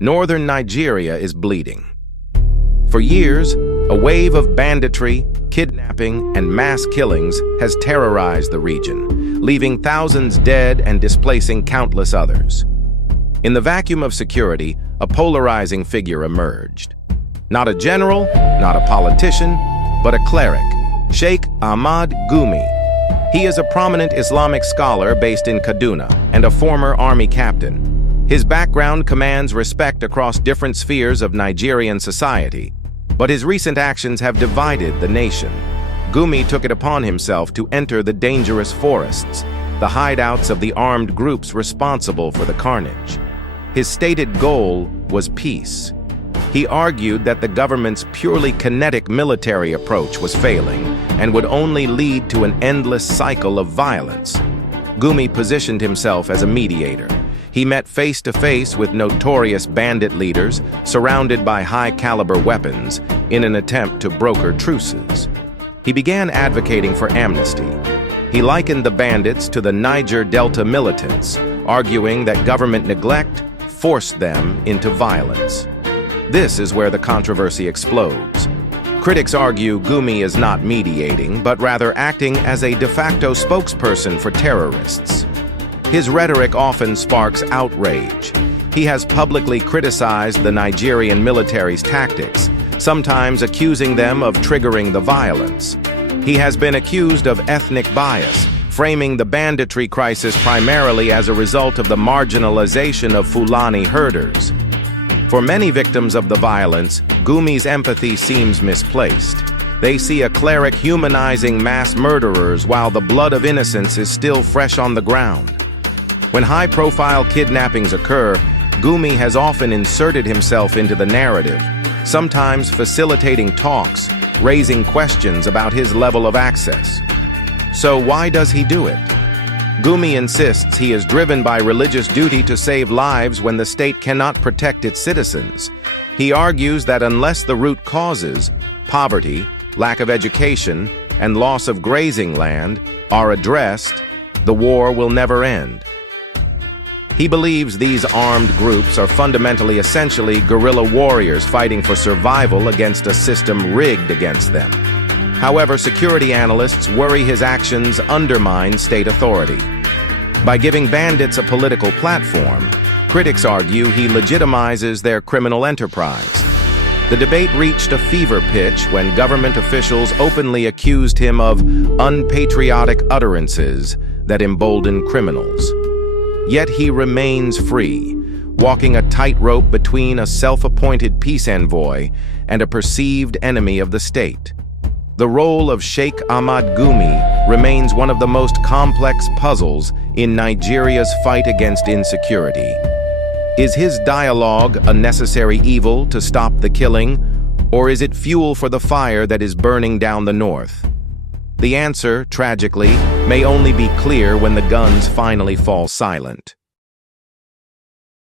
Northern Nigeria is bleeding. For years, a wave of banditry, kidnapping, and mass killings has terrorized the region, leaving thousands dead and displacing countless others. In the vacuum of security, a polarizing figure emerged. Not a general, not a politician, but a cleric, Sheikh Ahmad Gumi. He is a prominent Islamic scholar based in Kaduna and a former army captain. His background commands respect across different spheres of Nigerian society, but his recent actions have divided the nation. Gumi took it upon himself to enter the dangerous forests, the hideouts of the armed groups responsible for the carnage. His stated goal was peace. He argued that the government's purely kinetic military approach was failing and would only lead to an endless cycle of violence. Gumi positioned himself as a mediator. He met face-to-face with notorious bandit leaders, surrounded by high-caliber weapons, in an attempt to broker truces. He began advocating for amnesty. He likened the bandits to the Niger Delta militants, arguing that government neglect forced them into violence. This is where the controversy explodes. Critics argue Gumi is not mediating, but rather acting as a de facto spokesperson for terrorists. His rhetoric often sparks outrage. He has publicly criticized the Nigerian military's tactics, sometimes accusing them of triggering the violence. He has been accused of ethnic bias, framing the banditry crisis primarily as a result of the marginalization of Fulani herders. For many victims of the violence, Gumi's empathy seems misplaced. They see a cleric humanizing mass murderers while the blood of innocents is still fresh on the ground. When high-profile kidnappings occur, Gumi has often inserted himself into the narrative, sometimes facilitating talks, raising questions about his level of access. So why does he do it? Gumi insists he is driven by religious duty to save lives when the state cannot protect its citizens. He argues that unless the root causes, poverty, lack of education, and loss of grazing land, are addressed, the war will never end. He believes these armed groups are fundamentally essentially guerrilla warriors fighting for survival against a system rigged against them. However, security analysts worry his actions undermine state authority. By giving bandits a political platform, critics argue he legitimizes their criminal enterprise. The debate reached a fever pitch when government officials openly accused him of unpatriotic utterances that embolden criminals. Yet he remains free, walking a tightrope between a self-appointed peace envoy and a perceived enemy of the state. The role of Sheikh Ahmad Gumi remains one of the most complex puzzles in Nigeria's fight against insecurity. Is his dialogue a necessary evil to stop the killing, or is it fuel for the fire that is burning down the north? The answer, tragically, may only be clear when the guns finally fall silent.